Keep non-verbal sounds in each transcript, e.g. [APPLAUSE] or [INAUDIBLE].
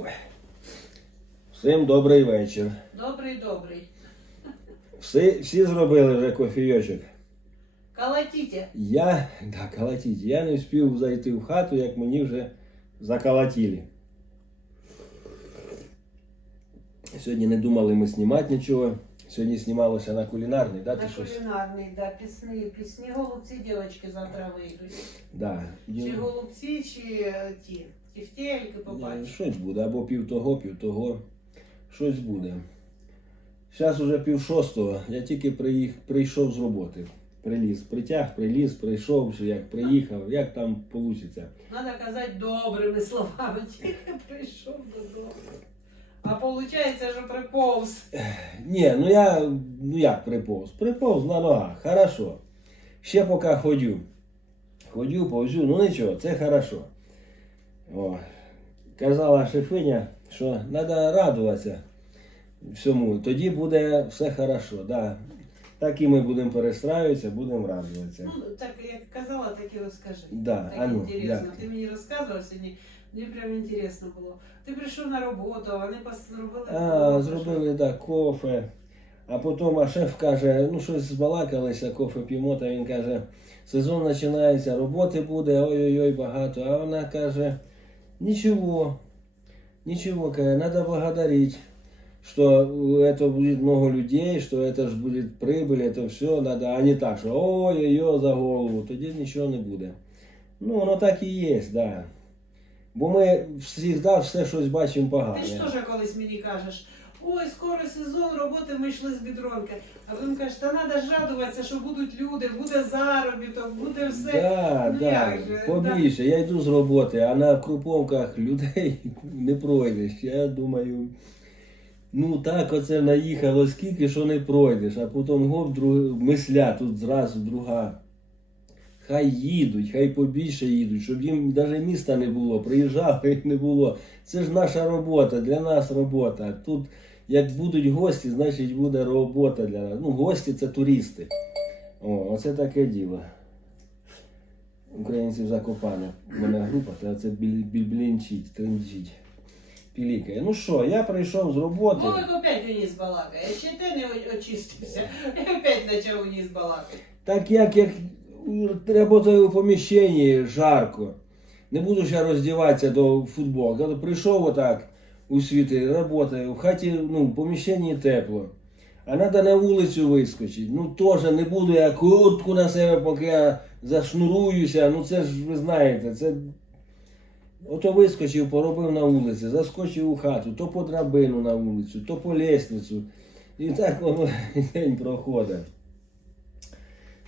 Ой. Всім добрий вечір. Добрий, добрий. Всі, всі зробили вже кофійочок. Колотите. Я, да, колотіть, я не встиг зайти в хату, як мені вже заколотили. Сьогодні не думали ми знімати нічого. Сьогодні знімалося на кулінарний, да, На кулінарний, да, пісні, пісні голубці дівчатки завтра вийдуть. Да. Чи голубці, чи е, ті, тівтельки Ні, побачиш. Щось буде, або пів того, пів того. Щось буде. Зараз уже пів шостого, я тільки приїх, прийшов з роботи. Приліз, притяг, приліз, прийшов, чи як приїхав, як там вийде. Надо казати добрими словами, [LAUGHS] тільки прийшов додому. А виходить, що приповз. Ні, ну я ну як приповз? Приповз на ногах, хорошо. Ще поки ходю. Ходю, повзю, ну нічого, це хорошо. О. Казала шефиня, що треба радуватися всьому. Тоді буде все хорошо. Да. Так і ми будемо перестраюватися, будемо радуватися. Ну, так як казала, так і розкажи. Да, Так а ну, інтересно. як Ти мені розказував сьогодні, мені прям інтересно було. Ти прийшов на роботу, а вони зробили. А, кофе. зробили да, кофе. А потім а шеф каже, ну щось збалакалися, кофе п'ємо, та він каже, сезон починається, роботи буде, ой-ой-ой, багато. А вона каже, нічого, нічого, каже, треба благодарить, що это будет много людей, що это ж буде прибыль, это все надо, а не так, що ой-ой-ой за голову, тоді нічого не буде. Ну, воно так і є, да. Бо ми завжди все щось бачимо погане. Ти ж теж колись мені кажеш, ой, скоро сезон роботи ми йшли з бідронки. А він каже, та треба ж радуватися, що будуть люди, буде заробіток, буде все. Да, Ну, да, як же, побільше. Я йду з роботи, а на круповках людей не пройдеш. Я думаю, ну так оце наїхало скільки, що не пройдеш, а потім гоп, друг, мисля тут зразу друга. Хай їдуть, хай побільше їдуть, щоб їм навіть міста не було, приїжджали [LAUGHS] не було. Це ж наша робота, для нас робота. Тут як будуть гості, значить буде робота для нас. Ну, гості це туристи. О, оце таке діло. Українців Закопане. У мене група, та це біль- більблінчить, тринчить, пілікає. Ну що, я прийшов з роботи. Вовик опять уніс балакає, ще ти не очистився. І [LAUGHS] опять почав уніс балакати. Так як, як працюю у поміщенні жарко. Не буду ще роздіватися до футболу. Коли прийшов отак у світи, працюю, в хаті, ну, в поміщенні тепло. А треба на вулицю вискочити. Ну теж не буду я куртку на себе, поки я зашнуруюся. Ну це ж ви знаєте, це. Ото вискочив, поробив на вулиці, заскочив у хату, то по драбину на вулицю, то по лісницю. І так воно [LAUGHS] день проходить.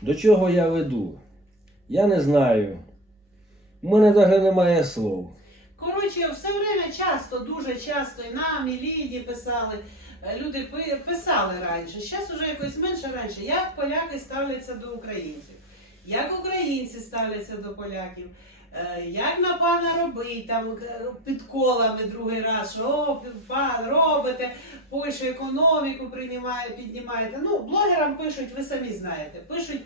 До чого я веду? Я не знаю. У мене навіть немає слов. Коротше, все время часто, дуже часто і нам, і Ліді писали. е, Люди писали раніше. Зараз уже якось менше раніше. Як поляки ставляться до українців? Як українці ставляться до поляків? Е, Як на пана робить там е, під колами другий раз, що о, пан робите, Польщу економіку приймає, піднімаєте. Ну, блогерам пишуть, ви самі знаєте. Пишуть,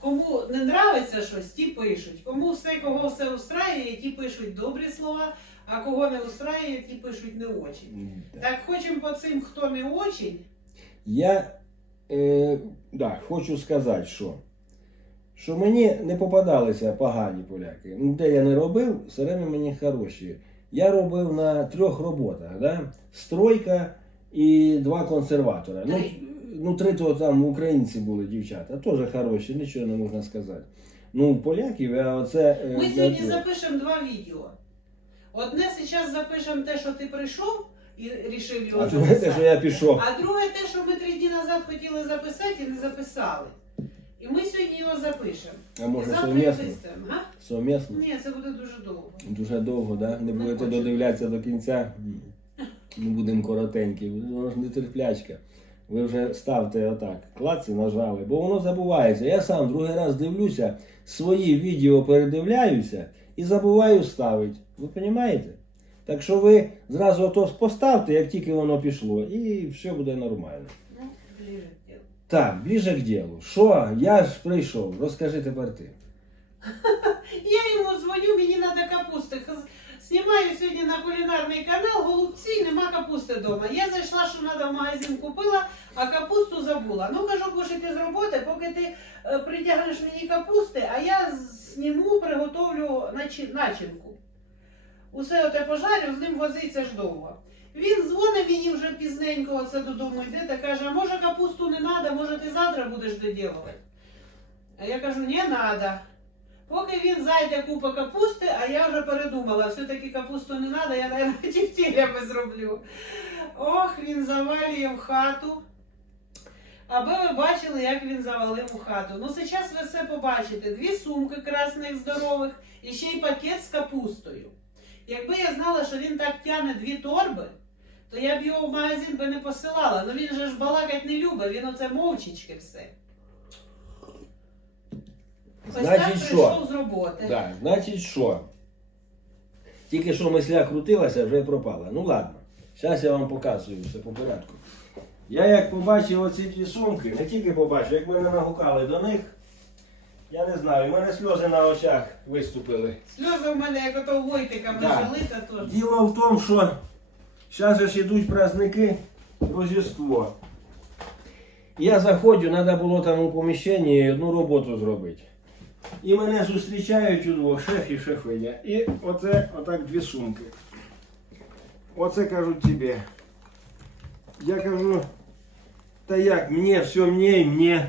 кому не нравиться щось, ті пишуть. Кому все, кого все устраює, ті пишуть добрі слова, а кого не устраює, ті пишуть не очень. Так хочемо по цим, хто не очень. Я е, да, хочу сказати, що, що мені не попадалися погані поляки. Ну, де я не робив, все время мені хороші. Я робив на трьох роботах. Да? Стройка і два консерватора. Ну. Ну, три то там українці були дівчата, теж хороші, нічого не можна сказати. Ну, поляків, а оце. е, Ми сьогодні запишемо два відео. Одне зараз запишемо те, що ти прийшов і рішив його А друге те, що записати. я пішов. А друге те, що ми три дні назад хотіли записати і не записали. І ми сьогодні його запишемо. А може завтра совмісно? виставимо. А? Совмісно? Ні, це буде дуже довго. Дуже довго, да? Не Не будете хочу. додивлятися до кінця. Ми будемо коротенькі. Воно ж не терплячка. Ви вже ставте отак, клаці нажали, бо воно забувається. Я сам другий раз дивлюся, свої відео передивляюся і забуваю ставити. Ви розумієте? Так що ви зразу ото поставте, як тільки воно пішло, і все буде нормально. Ну. Так, ближе к ділу. Що? Я ж прийшов. Розкажи тепер ти. [LAUGHS] Я йому дзвоню, мені треба капусти. Знімаю сьогодні на кулінарний канал голуб капусти вдома. Я зайшла, що треба в магазин купила, а капусту забула. Ну кажу, будеш йти з роботи, поки ти е, притягнеш мені капусти, а я зніму, приготовлю начи- начинку. Усе оте пожарю, з ним возиться ж довго. Він дзвонить мені вже пізненько, оце додому йде та каже, а може капусту не треба, може ти завтра будеш доділувати. А я кажу, не треба. Поки він зайде купа капусти, а я вже передумала, все-таки капусту не треба, я навіть [LAUGHS] тефтелями зроблю. Ох, він завалює в хату. Аби ви бачили, як він завалив у хату. Ну, зараз ви все побачите. Дві сумки красних здорових і ще й пакет з капустою. Якби я знала, що він так тягне дві торби, то я б його в магазин би не посилала. Ну він же ж балакать не любить, він оце мовчечки все. Ось Значить, що? прийшов з роботи. Так, значить що? Тільки що мисля крутилася, вже пропала. Ну ладно. Зараз я вам показую все по порядку. Я як побачив оці ті сумки, не тільки побачив, як мене нагукали до них, я не знаю, у мене сльози на очах виступили. Сльози в мене як ото войтиками Да. жали, та теж. Діло в тому, що зараз ж ідуть праздники Рождество. Я заходжу, треба було там у поміщенні одну роботу зробити. І мене зустрічають удвох шеф і шефиня. І оце отак дві сумки. Оце кажуть тобі. Я кажу, та як, мені, все мені і мені.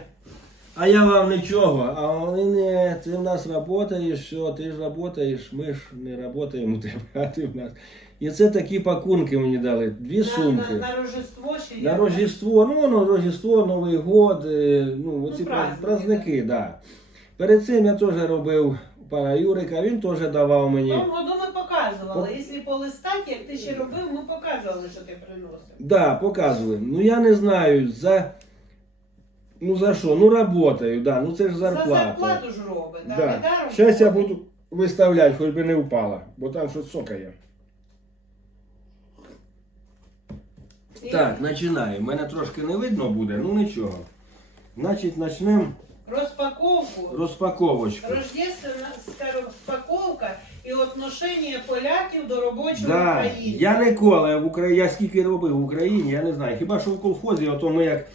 А я вам нічого. А вони не, ти в нас працюєш, все, ти ж працюєш, ми ж не працюємо у тебе, а ти в нас. І це такі пакунки мені дали, дві На, сумки. на, на Рождество ще На Рождество, ну, ну Рождество, Новий год, е, ну, оці праздники, праздники, да. Перед цим я теж робив у пана Юрика, він теж давав мені. тому году ми показували. По- Якщо полистати, як ти ще робив, ми показували, що ти приносив. Да, показуємо. Ну я не знаю, за. Ну за що? Ну работаю, да. Ну це ж За зарплата. зарплату ж робить. Да. Да. Зараз я буду виставляти, хоч би не впала, бо там щось сокає. І Так, починаємо. Мене трошки не видно буде, ну нічого. Значить, почнемо Розпаковку. розпаковочку. Рождественська розпаковка і отношення поляків до робочого Да, українця. я ніколи в Україні, я скільки робив в Україні, я не знаю. Хіба що в колхозі, ото ми як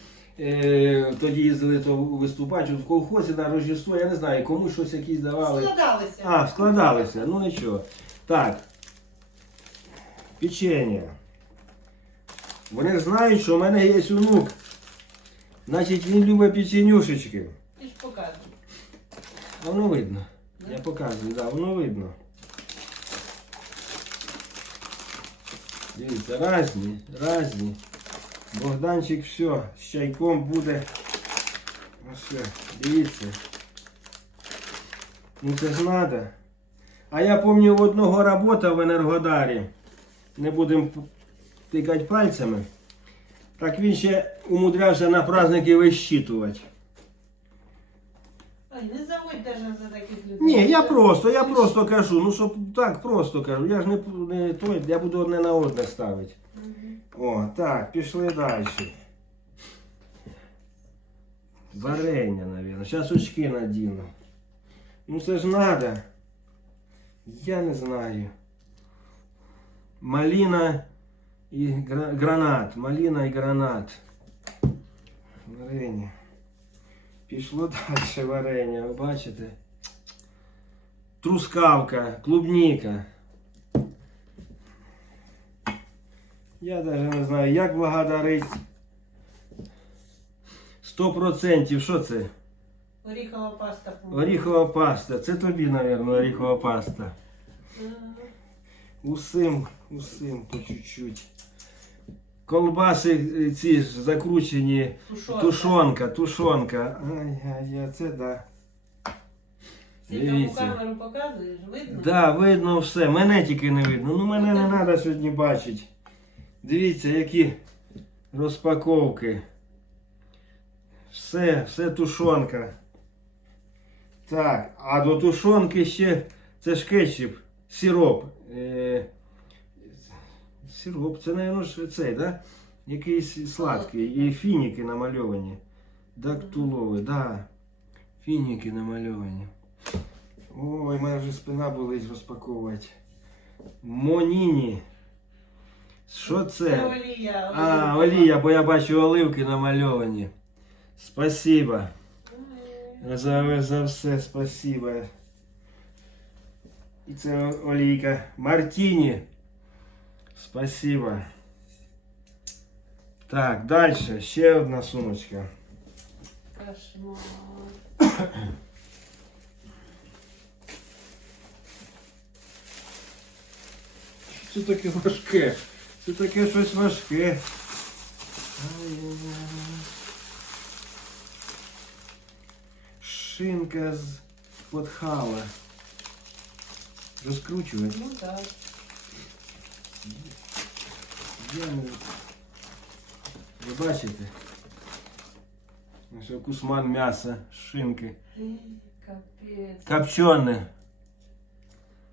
е, тоді їздили то виступати в колхозі на Рождество, я не знаю, комусь щось якісь давали. Складалися. А, складалися, ну нічого. Так. Печення. Вони знають, що в мене є онук. Значить, він любить печенюшечки. Показуй. Воно видно. Я показую, да, воно видно. Дивіться, різні, різні. Богданчик все, з чайком буде. Ось, дивіться. Ну це ж надо. А я пам'ятаю, в одного робота в Енергодарі. Не будемо тикати пальцями. Так він ще умудрявся на праздники вищитувати. Ой, не заводь даже за таких людей. Ні, я просто, я просто кажу, ну щоб так просто кажу. Я ж не, не той, я буду одне на одне ставити. Мгм. О, так, пішли далі. Варення, мабуть. Зараз очки надіну. Ну це ж надо. Я не знаю. Малина і гра- гранат. Малина і гранат. Варення. Пішло [LAUGHS] далі варення, ви бачите? Трускавка, клубніка. Я навіть не знаю, як благодарить. Сто процентів, що це? Оріхова паста. Оріхова паста. Це тобі, мабуть, оріхова паста. Усим, усим по чуть-чуть. Колбаси е, ці ж закручені. Тушонка. Тушонка, тушонка. Ай-яй-яй, це да. Ти там камеру показуєш, видно? Да, видно все. Мене тільки не видно. Ну мене не треба сьогодні бачити. Дивіться, які розпаковки. Все, все тушонка. Так, а до тушонки ще це ж кетчуп, сироп. Е, сироп, це, мабуть, цей, да? Якийсь сладкий. І фініки намальовані. Дактуловий, да. Фініки намальовані. Ой, мене вже спина болить розпаковувати. Моніні. Що Це це? олія. А, олія, бо я бачу оливки намальовані. Спасибо. За, за все спасибо. І це олійка Мартіні. Спасибо. Так, далі. Ще одна сумочка. Кошмар. Це таке важке. Це таке щось важке. Шинка з подхала. Розкручувати. Ну так. Не... Ви бачите? Ось кусман м'яса, шинки. Капець. Копчене.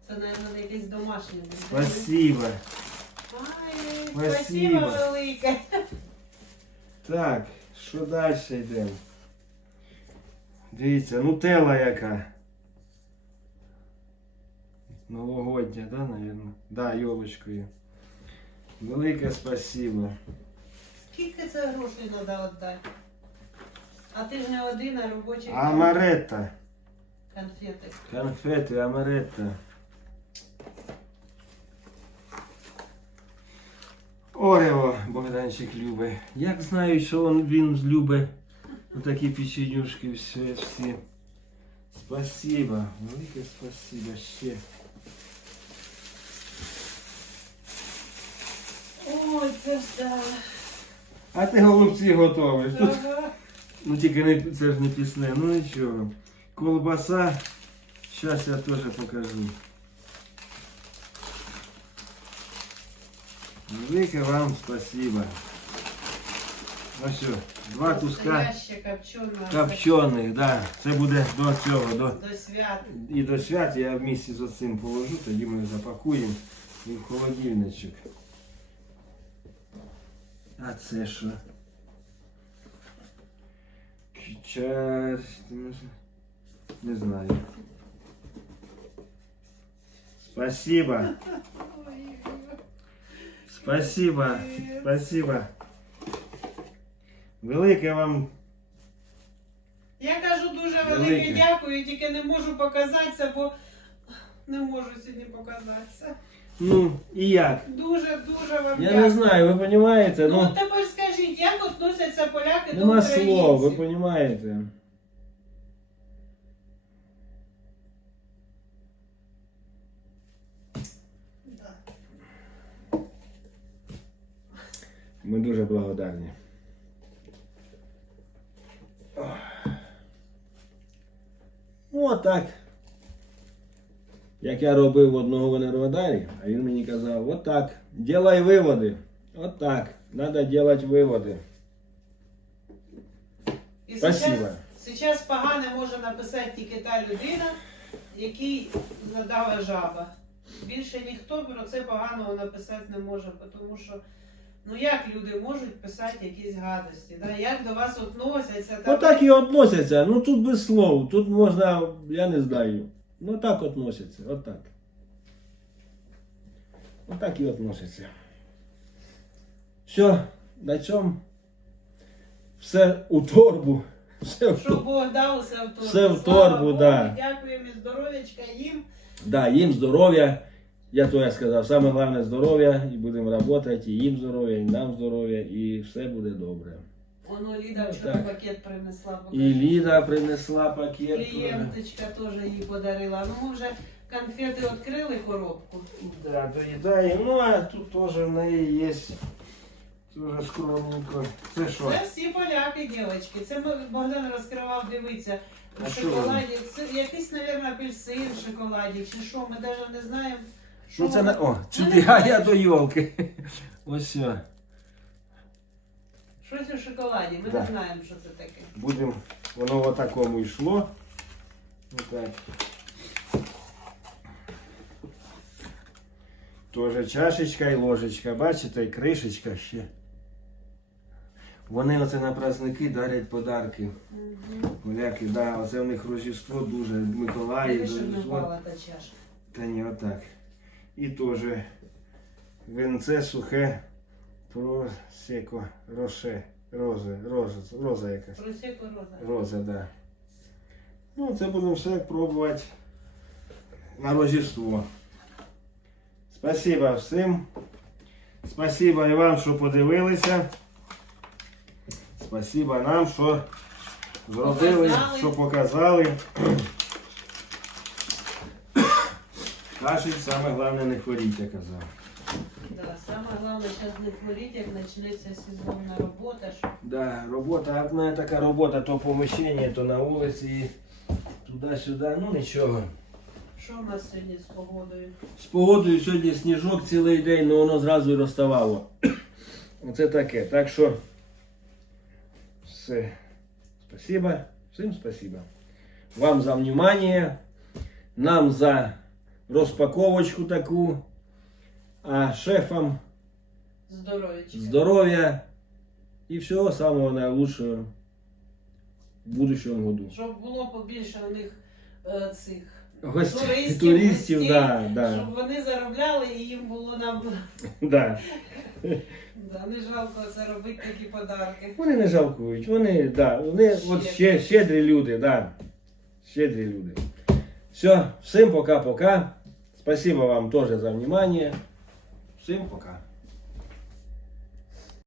Це, мабуть, якесь домашнє. Спасибо. Ай, Спасибо. велике. Так, що далі йдемо? Дивіться, нутелла яка. Новогодня, да, наверное? Да, йолочкою. Велике спасибо. Скільки це грошей треба віддати? А ти ж не один, а робочий Амаретта. конфети. Конфети, амаретта. Орео Богданчик любить. Як знаю, що він, він любить такі печенюшки всі, всі. Спасибо. Велике спасибо ще. Ой, це так. А ти голубці готовиш. Тут, ну тільки не, це ж не пісне, ну нічого. Колбаса. Зараз я теж покажу. Велике вам спасибо. Ось що, два куска копчених, да. Це буде до цього, до, До свят. і до свят я в місті з цим положу, тоді ми запакуємо і в холодильничок. А це що? Чар... Не знаю. Спасибо. Спасибо. Спасибо. Велике вам Я кажу дуже велике Велике. дякую, тільки не можу показатися, бо не можу сьогодні показатися. Ну, і як? Дуже, дуже вам Я дякую. не знаю, ви розумієте? Ну, Ну, тепер скажіть, як относяться поляки до нема українців? слов, ви розумієте? Да. Ми дуже благодарні. Ну, отак. Як я робив одного в Енергодарі, а він мені казав, отак, делай виводи. Отак. Надо делать виводи. І Спасибо. Сейчас погане може написати тільки та людина, який задала жаба. Більше ніхто про це поганого написати не може, тому що ну як люди можуть писати якісь гадості, да? як до вас относяться. Та Отак і относяться. Ну тут без слов. Тут можна, я не знаю. Ну так относяться. Отак. Отак і относяться. Все, на цьому. Все у торбу. Все в Бог дав усе в торбу. Все в торбу, да. Дякуємо і здоров'ячка їм. Да, їм здоров'я. Я то я сказав, саме головне здоров'я, і будемо працювати, і їм здоров'я, і нам здоров'я, і все буде добре. Воно Ліда Ну, вчора так. пакет принесла. І. Ліда принесла пакет. Клієнточка теж їй подарила. Ну, ми вже конфети відкрили коробку. Да, доїдаємо. Ну, а тут теж в неї є. Дуже скромненько. Це що? Це всі поляки, дівчатки. Це Богдан розкривав, дивиться. А шоколаді. Це якийсь, мабуть, апельсин в шоколаді, чи що, ми навіть не знаємо. Що це на. О, сюди, а я до йолки. Ось все. Щось у шоколаді, ми Да. не знаємо, що це таке. Будемо. Воно в такому йшло. Отак. Тоже чашечка і ложечка, бачите, і кришечка ще. Вони оце на праздники дарять подарки. Поляки, да, оце в них Рождество дуже, Миколаїв, Дивись, щоб Рождество. та чашка. Та ні, отак. І теж винце сухе Просеко роше. Роза, роза, роза якась. Просеку роза. Роза, да. Ну, це будемо все пробувати на Рождество. Спасибо всім. Спасибо і вам, що подивилися. Спасибо нам, що зробили, Показали. що показали. Кашель, саме головне не хворіть, я казав. Да, саме головне зараз не хворіть, як почнеться сезонна робота. щоб Да, робота, одна така робота, то поміщення, то на вулиці, туди-сюди, ну нічого. Що у нас сьогодні з погодою? З погодою сьогодні сніжок цілий день, але воно зразу і розставало. [COUGHS] Оце таке. Так що все. Спасибо. Всім спасибо. Вам за внимание. Нам за розпаковочку таку. А шефам Здоров'ячка. здоров'я і всього самого найкращого в будущому году. Щоб було побільше у них е, цих Гості, туристів, туристів, гостей, да, да, щоб вони заробляли і їм було нам [LAUGHS] да. да, не жалко це робити такі подарки. Вони не жалкують, вони, да, вони от ще, щедрі люди, да. Щедрі люди. Все, всім пока-пока. Спасибо вам теж за внимание. Всім пока.